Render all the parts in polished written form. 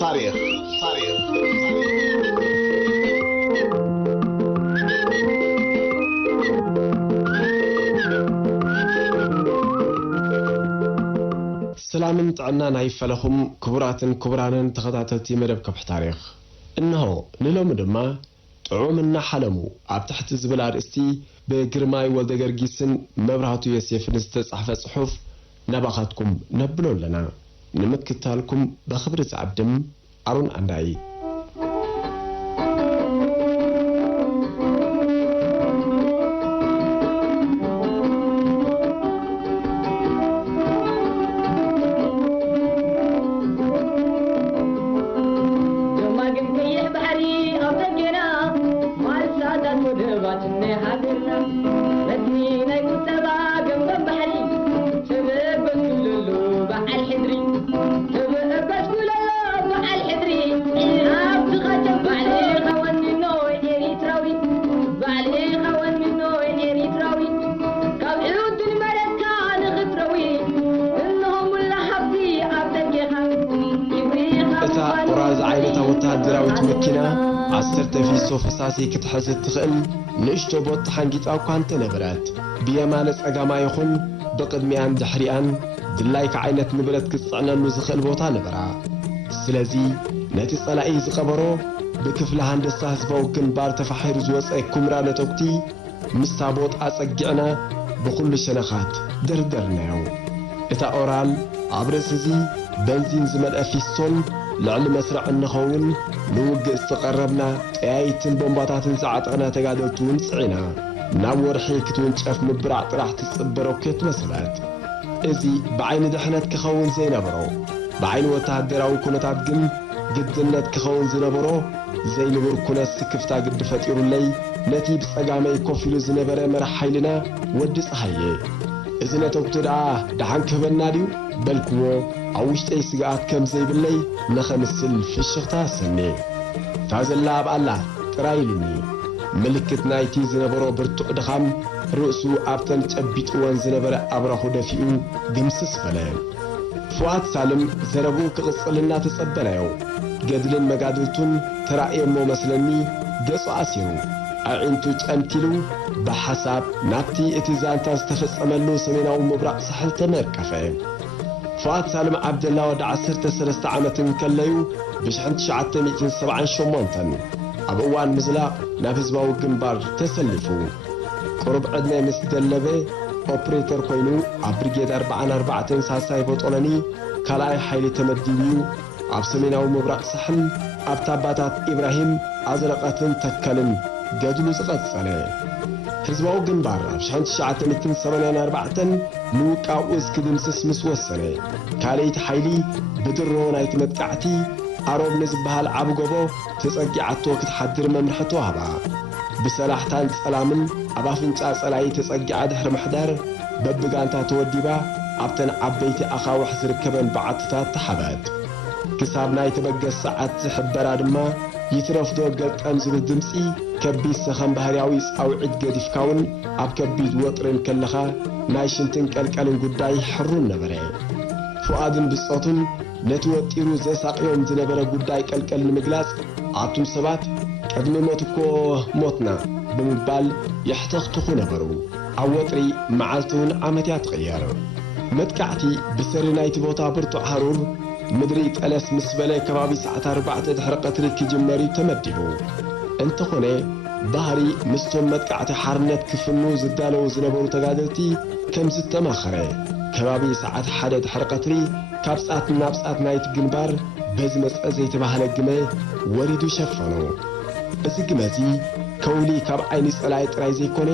ታሪክ ሰላምን ጥዕናን አይፈለኹም ክቡራትን ክቡራንን ተኸታተልቲ መደብ ከብሕ ታሪክ እነሆ ንሎሚ ድማ ጥዑምና ሓለሙ ኣብ ትሕቲ ዝብል ኣርእስቲ ብግርማይ ወልደ ገርጊስን መብራህቱ ዮሴፍን ዝተጻሕፈ ጽሑፍ ናባኻትኩም ነብሎ ኣለና ንምክትታልኩም በኽብሪ ዝዓብድም ኣሩን ኣንዳይ ወታደራዊት መኪና 10 ፊሶ ፈሳሲ ክትሕዝ ትኽእል ንእሽቶ ቦት ሓንጊጣ እኳ እንተነበረት ብየማነ ጸጋማ ይኹን ብቅድሚያን ድሕሪያን ድላይ ከዓይነት ንብረት ክጽዕነሉ ዝኽእል ቦታ ነበራ ስለዚ ነቲ ጸላኢ ዝቐበሮ ብክፍለ ሃንደሳ ህዝባዊ ግንባር ተፋሒሩ ዝወፀ ኩምራ ነተኩቲ ምስታ ቦት ኣጸጊዕና ብኹሉ ሸነኻት ደርደርናዮ እታ ኦራል ኣብ ርእሲ እዚ በንዚን ዝመልአ ፊስቶን ልዕሊ መስርዕ እንኸውን ንውግእ ዝተቐረብና ጠያይትን ቦምባታትን ዝዓጠቕና ተጋደልቲ እውን ጽዒና ናብ ወርሒ ክትውንጨፍ ምብራዕ ጥራሕ ትጽበ ሮኬት መሰለት እዚ ብዓይኒ ድሕነት ክኸውን ዘይነበሮ ብዓይኒ ወታደራዊ ኩነታት ግን ግድነት ክኸውን ዝነበሮ ዘይንብር ኩነት ስክፍታ ግዲ ፈጢሩለይ ነቲ ብጸጋመይ ኮፍ ኢሉ ዝነበረ መራሕ ሓይልና ወዲ ፀሃየ እዚ ነተኩቱ ደኣ ደሓን ክህበና ድዩ በልክዎ ኣብ ውሽጠይ ስግኣት ከም ዘይብለይ ነኸምስል ፍሽኽታ ሰኒ ታዘላ ኣብ ኣላ ጥራይ ኢሉኒ ምልክት ናይቲ ዝነበሮ ብርቱዕ ድኻም ርእሱ ኣብተን ጨቢጥወን ዝነበረ ኣብራኹ ደፊኡ ግምስስ በለ ፍዋት ሳልም ዘረብኡ ክቕጽልና ተጸበናዮ ገድልን መጋድልቱን ተራእየሞ መስለኒ ገጹ ኣሲሩ ኣዒንቱ ጨምቲሉ ብሓሳብ ናብቲ እቲ ዛንታ ዝተፈጸመሉ ሰሜናዊ ምብራቕ ሳሕል ተመርቀፈ ፍዋት ሳልም ዓብደላ ወዲ 13 ዓመትን ከለዩ ብ1978 ኣብ እዋን ምዝላቕ ናብ ህዝባዊ ግንባር ተሰሊፉ ቁርብ ዕድመ ምስ ደለበ ኦፕሬተር ኮይኑ ኣብ ብሪጌድ 44 ሳሳይ ቦጦለኒ ካልኣይ ሓይሊ ተመዲቡ ኣብ ሰሜናዊ ምብራቕ ሳሕል ኣብ ታባታት ኢብራሂም ኣዝረቐትን ተከልን ገድሉ ዝቐጸለ ህዝባዊ ግንባር ኣብ 1984 ንውቃኡ ዝክድምስስ ምስ ወሰነ ካልእቲ ሓይሊ ብድሮ ናይቲ መጥቃዕቲ ኣሮብ ንዝበሃል ዓብ ጎቦ ተጸጊዓቶ ክትሓድር መምርሒ ተዋህባ ብሰላሕታን ጸላምን ኣብ ኣፍንጫ ጸላይ ተጸጊዓ ድሕሪ ምሕዳር በብጋንታ ተወዲባ ኣብተን ዓበይቲ ኣኻውሕ ዝርከበን በዓትታት ተሓበት ክሳብ ናይ ተበገስ ሰዓት ዝሕበራ ድማ ይትረፍዶ ገልጠም ዝብል ድምፂ ከቢድ ሰኸም ባህርያዊ ጻውዒት ገዲፍካውን ኣብ ከቢድ ወጥርን ከለኻ ናይ ሽንትን ቀልቀልን ጉዳይ ሕሩን ነበረ ፍؤادን ብጾቱን ነቲ ወጢሩ ዘሳቅዮም ዝነበረ ጉዳይ ቀልቀል ንምግላጽ ኣቱም ሰባት ቅድሚ ሞት እኮ ሞትና ብምባል ይሕተኽትኹ ነበሩ ኣብ ወጥሪ መዓልቱን ዓመትያት ትቕየር መጥቃዕቲ ብሰሪ ናይቲ ቦታ ብርቱዕ ሃሩር ምድሪ ጠለስ ምስ በለ ከባቢ ሰዓት 4 ድሕሪ ቀትሪ ክጅመር ተመዲቡ እንተኾነ ባህሪ ምስቶም መጥቃዕቲ ሓርነት ክፍኑ ዝዳለው ዝነበሩ ተጋደልቲ ከም ዝተማኸረ ከባቢ ሰዓት 1 ድሕሪ ቀትሪ ካብ ጻት ናብ ጻት ናይቲ ግንባር በዚ መጽአ ዘይተባህለ ግመ ወሪዱ ሸፈኑ እዚ ግመዚ ከውሊ ካብ ዓይኒ ጸላይ ጥራይ ዘይኮነ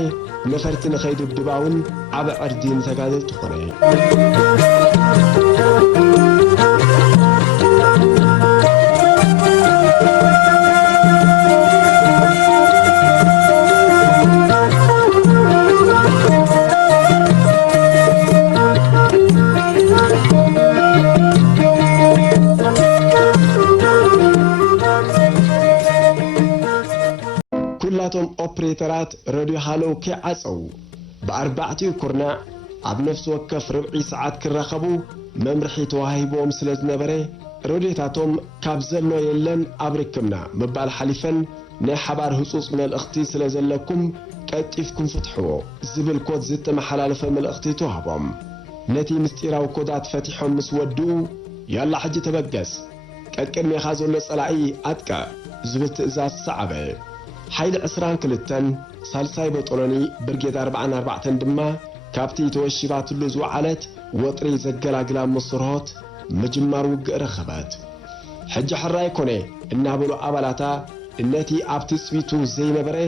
ነፈርቲ ንኸይድብድባውን ዓብ ዕርዲን ተጋደልቲ ኾነ ኩላቶም ኦፕሬተራት ሬድዮ ሃሎው ከዓጸው በአርባዕቲው ኩርናዕ ኣብ ነፍሲ ወከፍ ርብዒ ሰዓት ክረኸቡ መምርሒ ተዋሂቦም ስለ ዝነበረ ሮዴታቶም ካብ ዘሎ የለን ኣብርክምና ምባል ሓሊፈን ናይ ሓባር ህጹጽ መልእኽቲ ስለ ዘለኩም ቀጢፍኩም ፍትሕዎ ዝብል ኮድ ዝተመሓላለፈ መልእኽቲ ተዋሂቦም ነቲ ምስጢራዊ ኮዳት ፈቲሖም ምስ ወድኡ ያላ ሕጂ ተበገስ ቀድቅድሜኻ ዘሎ ጸላኢ ኣጥቀ ዝብል ትእዛዝ ሰዓበ ሓይሊ 22 ሳልሳይ በጦሎኒ ብርጌድ 44 ድማ ካብቲ ተወሺባትሉ ዝወዓለት ወጥሪ ዘገላግላ መስርሆት ምጅማር ውግእ ረኸበት ሕጂ ሕራይ ኮነ እናበሉ ኣባላታ እነቲ ኣብቲ ጽቢቱ ዘይነበረ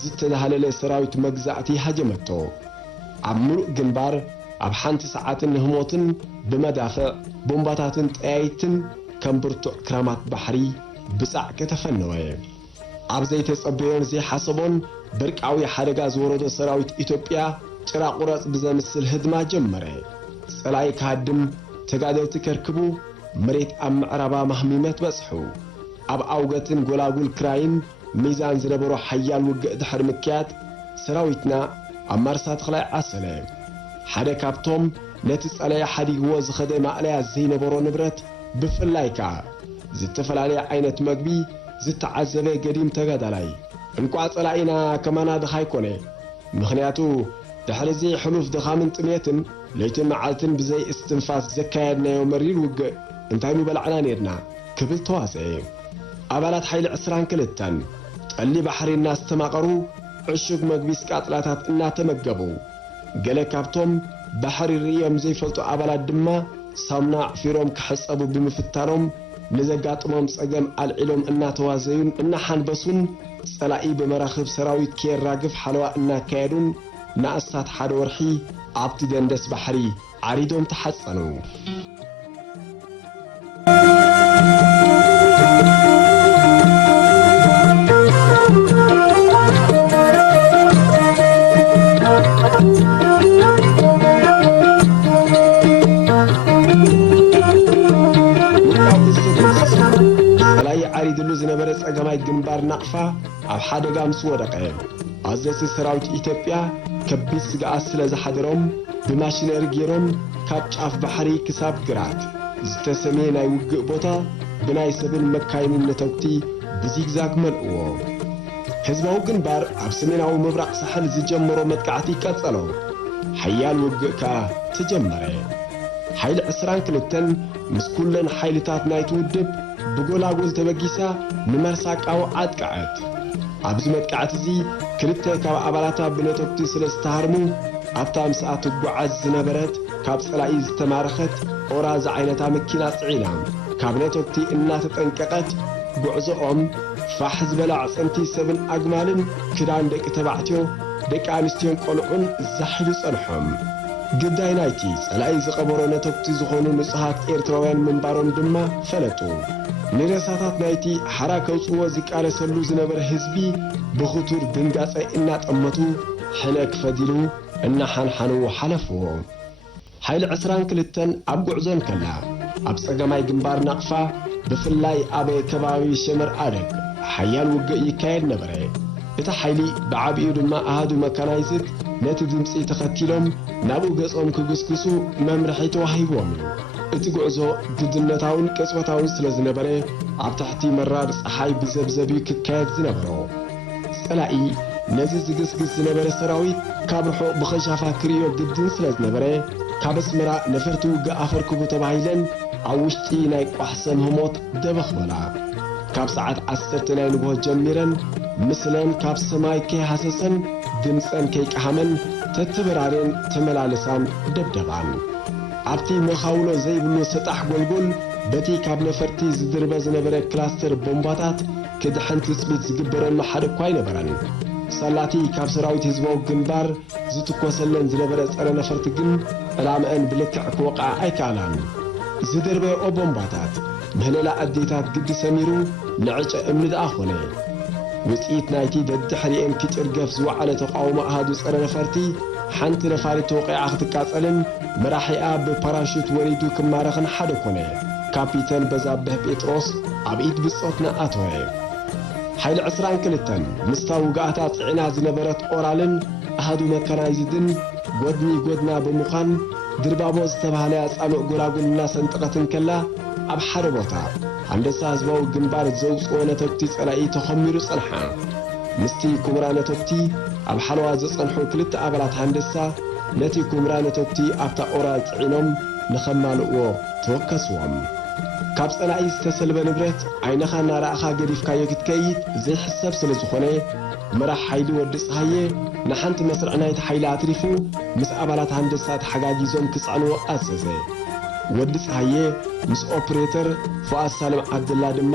ዝተዳሃለለ ሰራዊት መግዛእቲ ሃጀመቶ ኣብ ምሉእ ግንባር ኣብ ሓንቲ ሰዓትን ህሞትን ብመዳፍዕ ቦምባታትን ጠያይትን ከም ብርቱዕ ክራማት ባሕሪ ብጻዕ ከተፈነወ ኣብ ዘይተጸበዮን ዘይሓሰቦን ብርቃዊ ሓደጋ ዝወረዶ ሰራዊት ኢትዮጵያ ጭራቁረጽ ብዘምስል ህድማ ጀመረ ጸላኢ ካድም ተጋደልቲ ከርክቡ መሬት ኣብ ምዕራባ ማህሚመት በጽሑ ኣብ ኣውገትን ጎላጉል ክራይን ሚዛን ዝነበሮ ሓያል ውግእ ድሕሪ ምክያድ ሰራዊትና ኣብ ማርሳ ተኽላይ ዓሰለ ሓደ ካብቶም ነቲ ጸላኢ ሓዲግዎ ዝኸደ ማእለያ ዘይነበሮ ንብረት ብፍላይ ከዓ ዝተፈላለየ ዓይነት መግቢ ዝተዓዘበ ገዲም ተጋዳላይ እንኳ ጸላኢና ከማና ድኻ ይኮነ ምኽንያቱ ድሕሪ ሕሉፍ ድኻምን ጥሜትን ለይትን መዓልትን ብዘይ እስትንፋስ ዘካየድናዮ መሪር ውግእ እንታይ ምበላዕና ነርና ክብል ተዋስአ ኣባላት ሓይሊ 22 ጠሊ ባሕሪ እናስተማቐሩ ዕሹግ መግቢ ስቃጥላታት እናተመገቡ ገለ ካብቶም ባሕሪ ርእዮም ዘይፈልጡ ኣባላት ድማ ሳሙና ዕፊሮም ክሕጸቡ ብምፍታኖም ንዘጋጥሞም ጸገም ኣልዒሎም እናተዋዘዩን እናሓንበሱን ጸላኢ ብመራኽብ ሰራዊት ከየራግፍ ሓለዋ እናካየዱን ንኣስታት ሓደ ወርሒ ኣብቲ ደንደስ ባሕሪ ዓሪዶም ተሓጸኑ ዓሪድሉ ዝነበረ ጸገማይ ግንባር ናቕፋ ኣብ ሓደጋ ምስ ወደቀ ኣዘሲ ሰራዊት ኢትዮጵያ ከቢድ ስግኣት ስለ ዝሓደሮም ብማሽነሪ ገይሮም ካብ ጫፍ ባሕሪ ክሳብ ግራት ዝተሰመየ ናይ ውግእ ቦታ ብናይ ሰብን መካይንን ነተውቲ ብዚግዛግ መልእዎ ህዝባዊ ግንባር ኣብ ሰሜናዊ ምብራቕ ሳሕል ዝጀመሮ መጥቃዕቲ ይቀጸሎ ሓያል ውግእ ከዓ ተጀመረ ሓይሊ 22 ምስ ኩለን ሓይልታት ናይቲ ውድብ ብጎላጎል ተበጊሳ ንመርሳቃው ዓጥቃዓት ኣብዚ መጥቃዕቲ እዚ ክልተ ካብ ኣባላታ ብነተውቲ ስለ ዝተሃርሙ ኣብታ ምስኣ ትጓዓዝ ዝነበረት ካብ ጸላኢ ዝተማረኸት ኦራ ዝዓይነታ መኪና ጽዒና ካብ ነተውቲ እናተጠንቀቐት ጉዕዞኦም ፋሕ ዝበላ ኣዕጽምቲ ሰብን ኣግማልን ክዳን ደቂ ተባዕትዮ ደቂ ኣንስትዮን ቆልዑን ዛሒሉ ጸንሖም ግዳይ ናይቲ ጸላኢ ዝቐበሮ ነተውቲ ዝኾኑ ንጹሃት ኤርትራውያን ምንባሮም ድማ ፈለጡ ንረሳታት ናይቲ ሓራ ከውጽዎ ዝቃለሰሉ ዝነበረ ህዝቢ ብኽቱር ድንጋጸ እናጠመቱ ሕነ ክፈዲሉ እናሓንሓኑ ሓለፍዎ ሓይሊ 22 ኣብ ጉዕዞን ከላ ኣብ ጸገማይ ግንባር ናቕፋ ብፍላይ ኣብ ከባቢ ሸመር ኣደግ ሓያል ውግእ ይካየድ ነበረ እቲ ሓይሊ ብዓብኡ ድማ ኣሃዱ መካናይዝድ ነቲ ድምፂ ተኸቲሎም ናብኡ ገጾም ክግስግሱ መምርሒ ተዋሂቦም እቲ ጉዕዞ ግድነታውን ቅጽበታውን ስለ ዝነበረ ኣብ ትሕቲ መራር ፀሓይ ብዘብዘቢዩ ክካየድ ዝነበሮ ጸላኢ ነዚ ዝግስግስ ዝነበረ ሰራዊት ካብ ርሑቕ ብኸሻፋ ክሪዮ ግድን ስለ ዝነበረ ካብ ኣስመራ ነፈርቲ ውግእ ኣፈርክቡ ተባሂለን ኣብ ውሽጢ ናይ ቋሕሰም ህሞት ደበኽበላ ካብ ሰዓት 10 ናይ ንግሆ ጀሚረን ምስለን ካብ ሰማይ ከይሃሰሰን ድምፀን ከይቀሃመን ተተበራሬን ተመላለሳን ደብደባን ኣብቲ መኻውሎ ዘይብሉ ሰጣሕ ጎልጎል በቲ ካብ ነፈርቲ ዝድርበ ዝነበረ ክላስተር ቦምባታት ክድሕን ትጽቢት ዝግበረሉ ሓደ እኳ ኣይነበረን ሰላቲ ካብ ሰራዊት ህዝባዊ ግንባር ዝትኮሰለን ዝነበረ ጸረ ነፈርቲ ግን ዕላምአን ብልክዕ ክወቕዓ ኣይከኣላን ዝድርበኦ ቦምባታት ምህለላ ኣዴታት ግዲ ሰሚሩ ንዕጨ እምኒ ደኣ ኾነ ውፅኢት ናይቲ ደድሕሪአን ክጭርገፍ ዝወዓለ ተቃውሞ ኣሃዱ ጸረ ነፈርቲ ሓንቲ ነፋሪት ተወቂዓ ክትቃጸልን መራሒኣ ብፓራሹት ወሪዱ ክማረኽን ሓደ ኮነ ካፒተን በዛብህ ጴጥሮስ ኣብ ኢድ ብጾትና ኣተወ ሓይሊ 22 ምስታ ውግኣታ ጽዕና ዝነበረት ኦራልን ኣሃዱ መካናይዝድን ጎድኒ ጎድና ብምዃን ድርባቦ ዝተባህለ ኣጻምዕ ጎራጉል እናሰንጠቐትን ከላ ኣብ ሓደ ቦታ ሃንደሳ ህዝባዊ ግንባር ዘውፅኦ ነተብቲ ጸላኢ ተኸሚሩ ጸንሓ። ምስቲ ኩምራ ነተብቲ ኣብ ሓለዋ ዘጸንሑ ክልተ ኣባላት ሃንደሳ ነቲ ኩምራ ነተብቲ ኣብታ ኦራል ጽዒኖም ንኸማልእዎ ተወከስዎም። ካብ ጸላኢ ዝተሰልበ ንብረት ዓይንኻ እናረኣኻ ገዲፍካዮ ክትከይድ ዘይሕሰብ ስለ ዝኾነ መራሕ ሓይሊ ወዲ ፀሃየ ንሓንቲ መስርዕ ናይቲ ሓይሊ ኣትሪፉ ምስ ኣባላት ሃንደሳ ተሓጋጊዞም ክጸዕንዎ ኣዘዘ። ወዲ ፀሃየ ምስ ኦፕሬተር ፉኣድ ሳልም ዓብድላ ድማ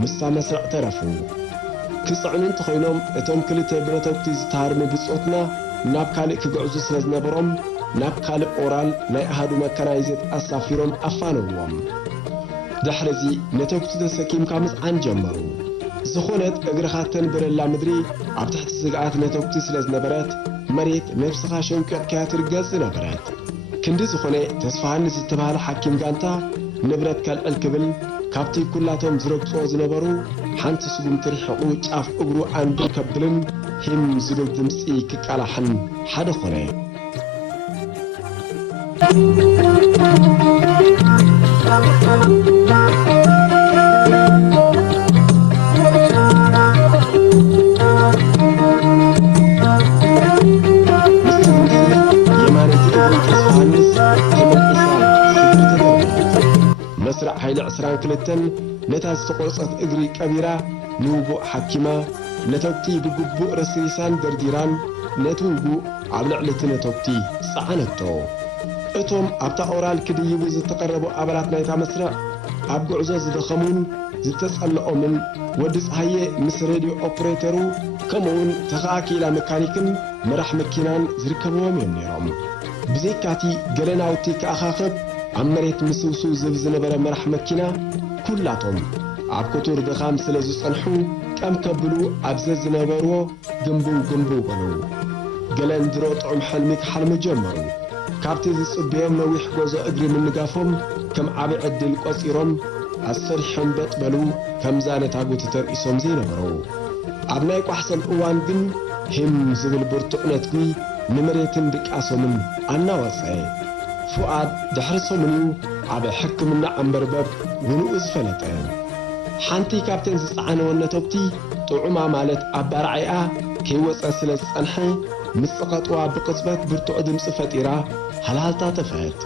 ምስታ መስርዕ ተረፉ። ክጽዕኑ እንተኾይኖም እቶም ክልተ ብረተብቲ ዝተሃርሙ ብጾትና ናብ ካልእ ክግዕዙ ስለ ዝነበሮም ናብ ካልእ ኦራል ናይ ኣሃዱ መከናይዘት ኣሳፊሮም ኣፋነዎም። ድሕሪዚ ነተብቲ ተሰኪምካ ምጽዓን ጀመሩ። ዝኾነት እግርኻ ተንብረላ ምድሪ ኣብ ትሕቲ ስግኣት ነተብቲ ስለ ዝነበረት መሬት ነብስኻ ሸንቂቕካ ትርገጽ ዝነበረት። ክንዲ ዝኾነ ተስፋሃኒ ዝተባህለ ሓኪም ጋንታ ንብረት ከልዕል ክብል ካብቲ ኩላቶም ዝረግጽዎ ዝነበሩ ሓንቲ ስጉም ትርሕቑ ጫፍ እግሩ ኣንዱ ከብልን ሂም ዝብል ድምፂ ክቃላሕን ሓደ ኾነ። መስርዕ ሓይሊ 22 ነታ ዝተቖርጸት እግሪ ቀቢራ ንውጉእ ሓኪማ ነተብቲ ብግቡእ ረስሪሳን ደርዲራን ነቲ ውጉእ ኣብ ልዕሊ እቲ ነተብቲ ጸዓነቶ። እቶም ኣብታ ኦራል ክድይቡ ዝተቐረቡ ኣባላት ናይታ መስርዕ ኣብ ጉዕዞ ዝደኸሙን ዝተጸልኦምን ወዲ ፀሃየ ምስ ሬድዮ ኦፕሬተሩ ከምኡውን ተኸኣኪላ መካኒክን መራሕ መኪናን ዝርከብዎም እዮም ነይሮም። ብዘይካቲ ገለ ናውቲ ክኣኻኽብ ኣብ መሬት ምስውስው ዝብል ዝነበረ መራሕ መኪና ኩላቶም ኣብ ኩቱር ድኻም ስለ ዝጸንሑ ቀም ከብሉ ኣብ ዝነበርዎ ግንቡው በሉ። ገለ እንድሮ ጥዑም ሕልሚ ክሓልሙ ጀመሩ። ካብቲ ዝጽበዮም ነዊሕ ጎዞ እግሪ ምንጋፎም ከም ዓብ ዕድል ቈጺሮም ኣሰሪሖም በጥበሉ ከምዛ ነታ ጉቲ ተርኢሶም ዘይነበሩ። ኣብ ናይ ቋሕሰን እዋን ግን ሂም ዝብል ብርቱዕ ነትጉ ንመሬትን ድቃሶምን ኣናወፀ። ፉኣድ ድሕሪ ሰሙን ኣብ ሕክምና ኣንበርበብ ውንኡ ዝፈለጠ። ሓንቲ ካብተን ዝጸዓነወን ነተብቲ ጥዑማ ማለት ኣባርዓይኣ ከይወፀ ስለ ዝጸንሐ ምስ ጸቐጥዋ ብቕጽበት ብርቱዕ ድምፂ ፈጢራ ሃልሃልታ ተፈት።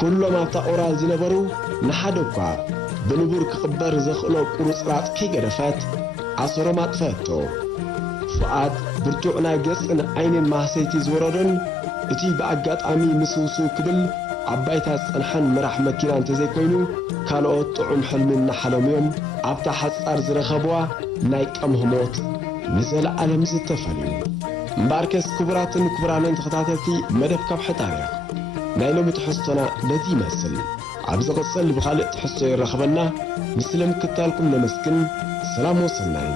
ኩሎም ኣብታ ኦራል ዝነበሩ ንሓደ እኳ ብንቡር ክቕበር ዘኽእሎ ቁርጽራጽ ከይገደፈት ኣሰሮም ኣጥፈቶ። ፉኣድ ብርቱዕ ናይ ገጽን ዓይንን ማህሰይቲ ዝወረዶን እቲ ብኣጋጣሚ ምስውስው ክብል ዓባይታ ዝጸንሐን መራሕ መኪና እንተዘይኮይኑ ካልኦት ጥዑም ሕልሚ እናሓለምዮም ኣብታ ሓጻር ዝረኸብዋ ናይ ቀምህሞት ንዘለዓለም ዝተፈልዩ። እምበኣርከስ ክቡራትን ክቡራንን ተኸታተልቲ መደብ ካብ ሕጣርያ ናይ ሎሚ ትሕዝቶና ነዚ ይመስል። ኣብ ዝቕጽል ብኻልእ ትሕዝቶ ይረኸበና። ምስለ ምክትታልኩም ነመስግን። ሰላም ወሰናይ።